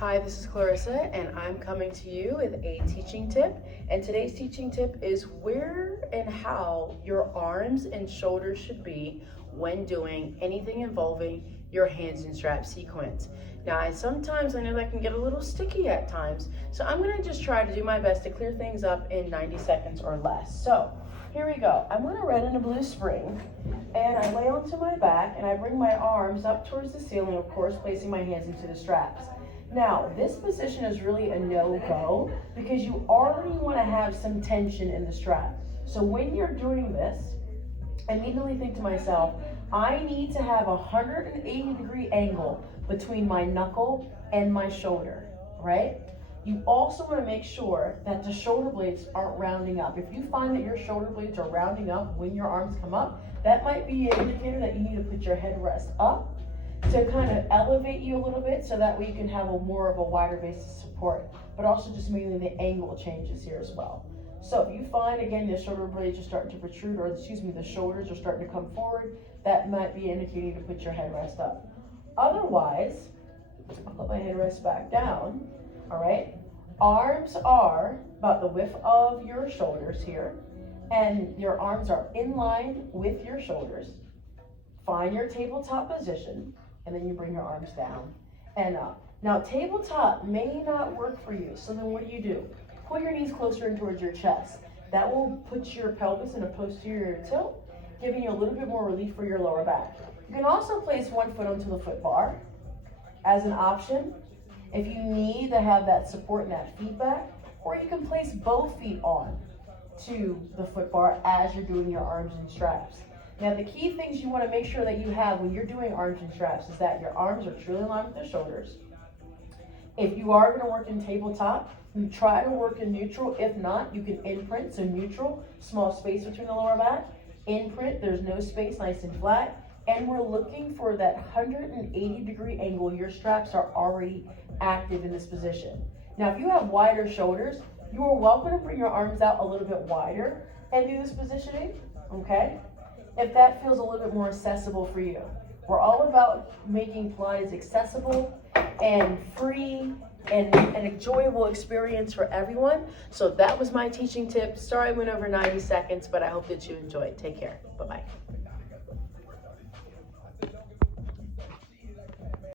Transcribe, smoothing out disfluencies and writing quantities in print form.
Hi, this is Clarissa, and I'm coming to you with a teaching tip. And today's teaching tip is where and how your arms and shoulders should be when doing anything involving your hands and strap sequence. Now, sometimes I know that can get a little sticky at times, so I'm going to just try to do my best to clear things up in 90 seconds or less. So here we go. I'm going to red and a blue spring, and I lay onto my back, and I bring my arms up towards the ceiling, of course, placing my hands into the straps. Now, this position is really a no-go because you already want to have some tension in the strap. So when you're doing this, immediately think to myself, I need to have a 180-degree angle between my knuckle and my shoulder, right? You also want to make sure that the shoulder blades aren't rounding up. If you find that your shoulder blades are rounding up when your arms come up, that might be an indicator that you need to put your headrest up to kind of elevate you a little bit so that way you can have more of a wider base of support, but also just mainly the angle changes here as well. So if you find, again, the shoulder blades are starting to protrude, or the shoulders are starting to come forward, that might be indicating to put your headrest up. Otherwise, I'll put my headrest back down, all right? Arms are about the width of your shoulders here, and your arms are in line with your shoulders. Find your tabletop position, and then you bring your arms down and up. Now, tabletop may not work for you, so then what do? Pull your knees closer in towards your chest. That will put your pelvis in a posterior tilt, giving you a little bit more relief for your lower back. You can also place one foot onto the foot bar as an option if you need to have that support and that feedback, or you can place both feet on to the foot bar as you're doing your arms and straps. Now, the key things you want to make sure that you have when you're doing arms and straps is that your arms are truly in line with the shoulders. If you are going to work in tabletop, you try to work in neutral. If not, you can imprint. So neutral, small space between the lower back. Imprint, there's no space, nice and flat. And we're looking for that 180-degree angle. Your straps are already active in this position. Now, if you have wider shoulders, you are welcome to bring your arms out a little bit wider and do this positioning, okay? If that feels a little bit more accessible for you. We're all about making Pilates accessible and free and an enjoyable experience for everyone. So that was my teaching tip. Sorry I went over 90 seconds, but I hope that you enjoyed. Take care. Bye-bye.